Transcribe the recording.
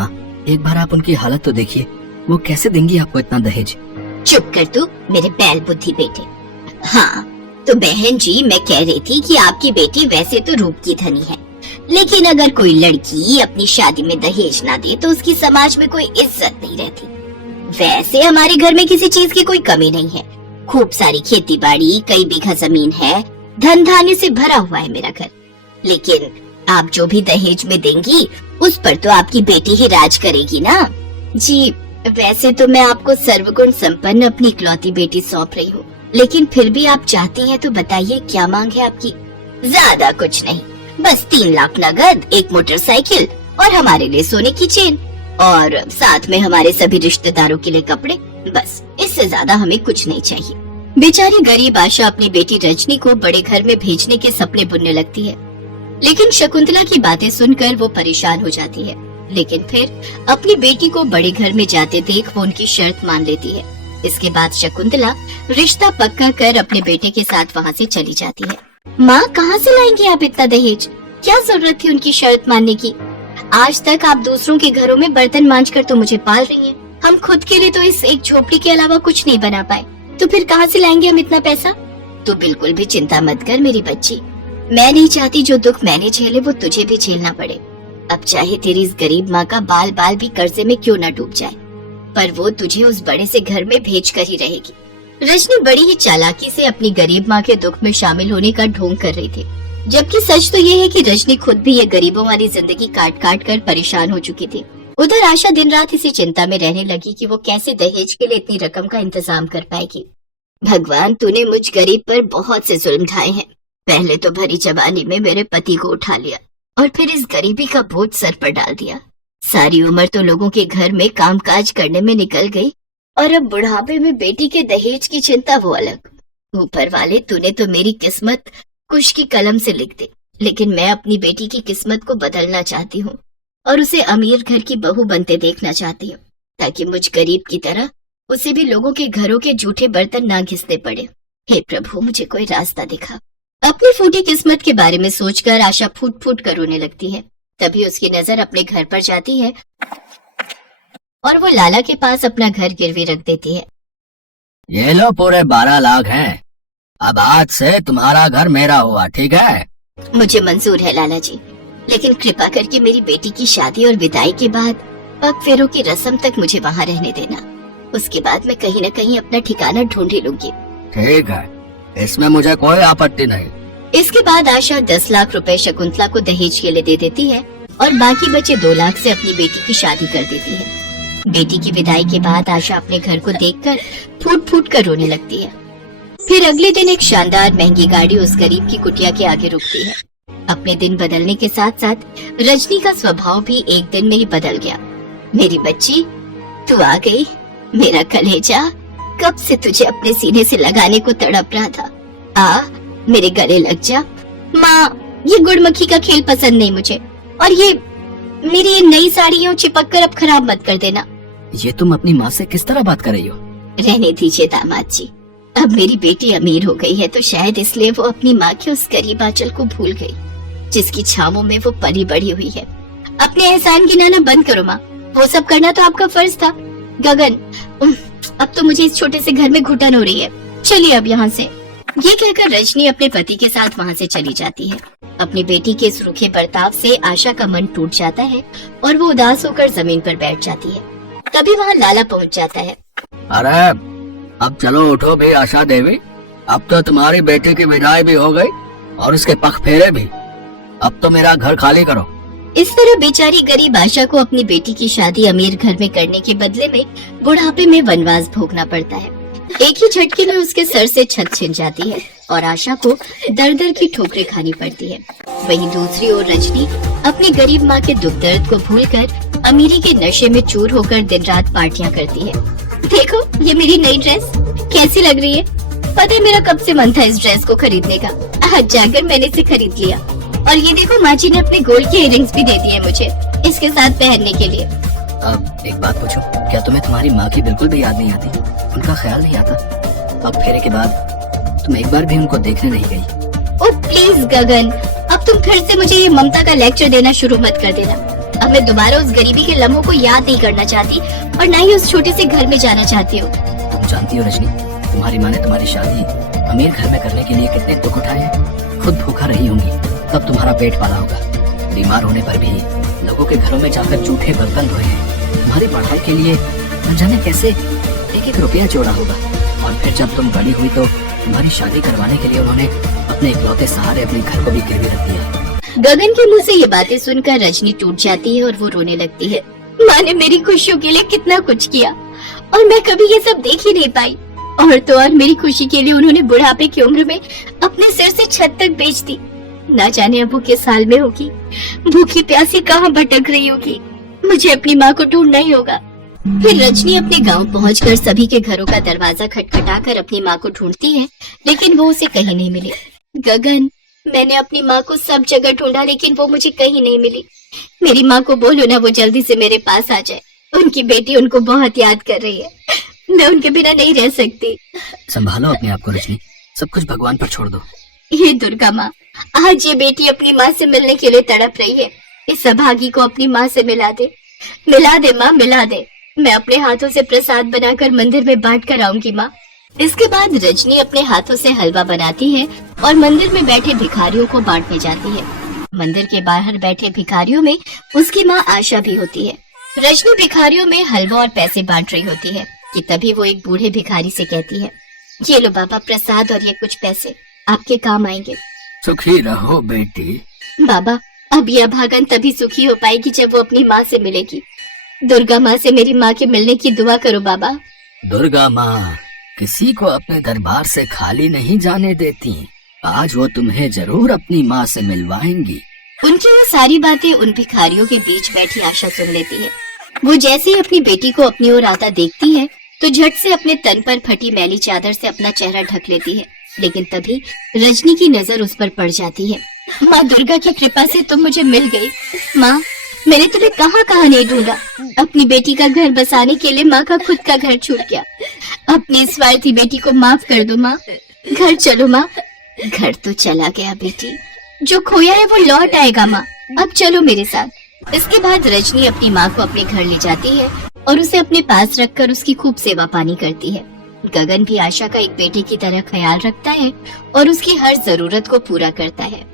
माँ, एक बार आप उनकी हालत तो देखिए, वो कैसे देंगी आपको इतना दहेज। चुप कर तू मेरे बैल बुद्धि बेटे। हाँ तो बहन जी, मैं कह रही थी कि आपकी बेटी वैसे तो रूप की धनी है, लेकिन अगर कोई लड़की अपनी शादी में दहेज ना दे तो उसकी समाज में कोई इज्जत नहीं रहती। वैसे हमारे घर में किसी चीज की कोई कमी नहीं है, खूब सारी खेती बाड़ी, कई बीघा जमीन है, धन धान्य से भरा हुआ है मेरा घर। लेकिन आप जो भी दहेज में देंगी उस पर तो आपकी बेटी ही राज करेगी ना। जी वैसे तो मैं आपको सर्वगुण संपन्न अपनी इकलौती बेटी सौंप रही हूँ, लेकिन फिर भी आप चाहती हैं तो बताइए क्या मांग है आपकी। ज्यादा कुछ नहीं, बस 3 लाख नगद, 1 मोटरसाइकिल और हमारे लिए सोने की चेन, और साथ में हमारे सभी रिश्तेदारों के लिए कपड़े। बस इससे ज्यादा हमें कुछ नहीं चाहिए। बेचारी गरीब आशा अपनी बेटी रजनी को बड़े घर में भेजने के सपने बुनने लगती है, लेकिन शकुंतला की बातें सुनकर वो परेशान हो जाती है। लेकिन फिर अपनी बेटी को बड़े घर में जाते देख वो उनकी शर्त मान लेती है। इसके बाद शकुंतला रिश्ता पक्का कर अपने बेटे के साथ वहाँ से चली जाती है। माँ, कहाँ से लाएंगे आप इतना दहेज? क्या जरूरत थी उनकी शर्त मानने की? आज तक आप दूसरों के घरों में बर्तन मांझ कर तो मुझे पाल रही हैं। हम खुद के लिए तो इस एक झोपड़ी के अलावा कुछ नहीं बना पाए, तो फिर कहाँ से लाएंगे हम इतना पैसा? तो बिल्कुल भी चिंता मत कर मेरी बच्ची, मैं नहीं चाहती जो दुख मैंने झेले वो तुझे भी झेलना पड़े। अब चाहे तेरी इस गरीब माँ का बाल बाल भी कर्जे में क्यों न डूब जाए, पर वो तुझे उस बड़े से घर में भेज कर ही रहेगी। रजनी बड़ी ही चालाकी से अपनी गरीब माँ के दुख में शामिल होने का ढोंग कर रही थी, जबकि सच तो ये है कि रजनी खुद भी ये गरीबों वाली जिंदगी काट काट कर परेशान हो चुकी थी। उधर आशा दिन रात इसी चिंता में रहने लगी कि वो कैसे दहेज के लिए इतनी रकम का इंतजाम कर पाएगी। भगवान, तूने मुझ गरीब पर बहुत से जुल्म ढाए हैं। पहले तो भरी जवानी में मेरे पति को उठा लिया और फिर इस गरीबी का बोझ सर पर डाल दिया। सारी उम्र तो लोगों के घर में कामकाज करने में निकल गई और अब बुढ़ापे में बेटी के दहेज की चिंता वो अलग। ऊपर वाले, तूने तो मेरी किस्मत कुश की कलम से लिख दी, लेकिन मैं अपनी बेटी की किस्मत को बदलना चाहती हूँ और उसे अमीर घर की बहू बनते देखना चाहती हूँ, ताकि मुझ गरीब की तरह उसे भी लोगों के घरों के जूठे बर्तन ना घिसने पड़े। हे प्रभु, मुझे कोई रास्ता दिखा। अपनी फूटी किस्मत के बारे में सोचकर आशा फूट फूट कर रोने लगती है। तभी उसकी नजर अपने घर पर जाती है और वो लाला के पास अपना घर गिरवी रख देती है। ये लो पूरे 12 लाख हैं, अब आज से तुम्हारा घर मेरा हुआ, ठीक है? मुझे मंजूर है लाला जी, लेकिन कृपा करके मेरी बेटी की शादी और विदाई के बाद पग फेरों की रस्म तक मुझे वहाँ रहने देना। उसके बाद मैं कहीं न कहीं अपना ठिकाना ढूंढ ही लूंगी। ठीक है, इसमें मुझे कोई आपत्ति नहीं। इसके बाद आशा 10 लाख रुपए शकुंतला को दहेज के लिए दे देती है और बाकी बचे 2 लाख से अपनी बेटी की शादी कर देती है। बेटी की विदाई के बाद आशा अपने घर को देखकर फूट फूट कर रोने लगती है। फिर अगले दिन एक शानदार महंगी गाड़ी उस गरीब की कुटिया के आगे रुकती है। अपने दिन बदलने के साथ साथ रजनी का स्वभाव भी एक दिन में ही बदल गया। मेरी बच्ची, तू आ गई। मेरा कलेजा कब से तुझे अपने सीने से लगाने को तड़प रहा था। आ मेरे गले लग जा। माँ, ये गुड़मक्खी का खेल पसंद नहीं मुझे, और ये मेरी ये नई साड़ियों चिपक कर अब खराब मत कर देना। ये तुम अपनी माँ से किस तरह बात कर रही हो? रहने दीजिए दामाद जी, अब मेरी बेटी अमीर हो गई है तो शायद इसलिए वो अपनी माँ के उस गरीब आंचल को भूल गई, जिसकी छावों में वो पली बढ़ी हुई है। अपने एहसान गिनाना बंद करो माँ, वो सब करना तो आपका फर्ज था। गगन, अब तो मुझे इस छोटे से घर में घुटन हो रही है, चलिए अब यहाँ से। ये कहकर रजनी अपने पति के साथ वहाँ से चली जाती है। अपनी बेटी के इस रूखे बर्ताव से आशा का मन टूट जाता है और वो उदास होकर जमीन पर बैठ जाती है। तभी वहाँ लाला पहुँच जाता है। अरे अब चलो उठो भी आशा देवी, अब तो तुम्हारी बेटी की विदाई भी हो गई और उसके पग फेरे भी। अब तो मेरा घर खाली करो। इस तरह बेचारी गरीब आशा को अपनी बेटी की शादी अमीर घर में करने के बदले में बुढ़ापे में वनवास भोगना पड़ता है। एक ही झटके में उसके सर से छत छिन जाती है और आशा को दर दर की ठोकरें खानी पड़ती है। वहीं दूसरी ओर रजनी अपनी गरीब माँ के दुख दर्द को भूलकर अमीरी के नशे में चूर होकर दिन रात पार्टियां करती है। देखो ये मेरी नई ड्रेस कैसी लग रही है? पता है मेरा कब से मन था इस ड्रेस को खरीदने का, आज जाकर मैंने इसे खरीद लिया। और ये देखो माँ जी ने अपने गोल्ड के इयररिंग्स भी दे दिए मुझे इसके साथ पहनने के लिए। अब एक बात पूछो, क्या तुम्हें तुम्हारी माँ की बिल्कुल भी याद नहीं आती? उनका ख्याल नहीं आता? अब फेरे के बाद तुम एक बार भी उनको देखने नहीं गई? ओह प्लीज गगन, अब तुम फिर से मुझे ये ममता का लेक्चर देना शुरू मत कर देना। अब अब मैं दोबारा उस गरीबी के लम्हों को याद नहीं करना चाहती और न ही उस छोटे से घर में जाना चाहती हूँ। तुम जानती हो रजनी, तुम्हारी माँ ने तुम्हारी शादी अमीर घर में करने के लिए कितने दुख उठाए हैं। खुद भूखा रही होंगी, तब तुम्हारा पेट पाला होगा। बीमार होने पर भी लोगों के घरों में जाकर जूठे बर्तन धोए हैं। तुम्हारी पढ़ाई के लिए न जाने कैसे एक एक रुपया जोड़ा होगा। और फिर जब तुम बड़ी हुई तो तुम्हारी शादी करवाने के लिए उन्होंने अपने इकलौते सहारे अपने घर को भी गिरवी रख दिया। गगन के मुंह से ये बातें सुनकर रजनी टूट जाती है और वो रोने लगती है। माँ ने मेरी खुशियों के लिए कितना कुछ किया और मैं कभी ये सब देख ही नहीं पाई। और तो और मेरी खुशी के लिए उन्होंने बुढ़ापे की उम्र में अपने सिर से छत तक बेच दी। ना जाने अब वो किस हाल में होगी, भूखी प्यासी कहाँ भटक रही होगी। मुझे अपनी माँ को ढूंढना ही होगा। फिर रजनी अपने गांव पहुंचकर सभी के घरों का दरवाजा खटखटाकर अपनी माँ को ढूंढती है, लेकिन वो उसे कहीं नहीं मिली। गगन, मैंने अपनी माँ को सब जगह ढूंढा लेकिन वो मुझे कहीं नहीं मिली। मेरी माँ को बोलो ना वो जल्दी से मेरे पास आ जाए। उनकी बेटी उनको बहुत याद कर रही है। मैं उनके बिना नहीं रह सकती। संभालो अपने आप को रजनी, सब कुछ भगवान पर छोड़ दो। ये दुर्गा माँ, आज ये बेटी अपनी माँ से मिलने के लिए तड़प रही है। इस अभागी को अपनी माँ से मिला दे माँ, मिला दे। मैं अपने हाथों से प्रसाद बनाकर मंदिर में बांट कर आऊंगी माँ। इसके बाद रजनी अपने हाथों से हलवा बनाती है और मंदिर में बैठे भिखारियों को बांटने जाती है। मंदिर के बाहर बैठे भिखारियों में उसकी माँ आशा भी होती है। रजनी भिखारियों में हलवा और पैसे बांट रही होती है कि तभी वो एक बूढ़े भिखारी से कहती है, ये लो बाबा प्रसाद और ये कुछ पैसे आपके काम आएंगे। सुखी रहो बेटी। बाबा, अब यह अभागन तभी सुखी हो पाएगी जब वो अपनी माँ से मिलेगी। दुर्गा माँ से मेरी माँ के मिलने की दुआ करो बाबा। दुर्गा माँ किसी को अपने दरबार से खाली नहीं जाने देती। आज वो तुम्हें जरूर अपनी माँ से मिलवाएंगी। उनकी वो सारी बातें उन भिखारियों के बीच बैठी आशा सुन लेती है। वो जैसे ही अपनी बेटी को अपनी ओर आता देखती है तो झट से अपने तन पर फटी मैली चादर से अपना चेहरा ढक लेती है। लेकिन तभी रजनी की नजर उस पर पड़ जाती है। माँ दुर्गा की कृपा से तुम मुझे मिल गई। माँ, मैंने तुम्हें कहाँ कहाँ नहीं ढूंढा। अपनी बेटी का घर बसाने के लिए माँ का खुद का घर छूट गया। अपनी स्वार्थी बेटी को माफ कर दो माँ। घर चलो माँ। घर तो चला गया बेटी, जो खोया है वो लौट आएगा माँ। अब चलो मेरे साथ। इसके बाद रजनी अपनी माँ को अपने घर ले जाती है और उसे अपने पास रखकर उसकी खूब सेवा पानी करती है। गगन भी आशा का एक बेटे की तरह ख्याल रखता है और उसकी हर जरूरत को पूरा करता है।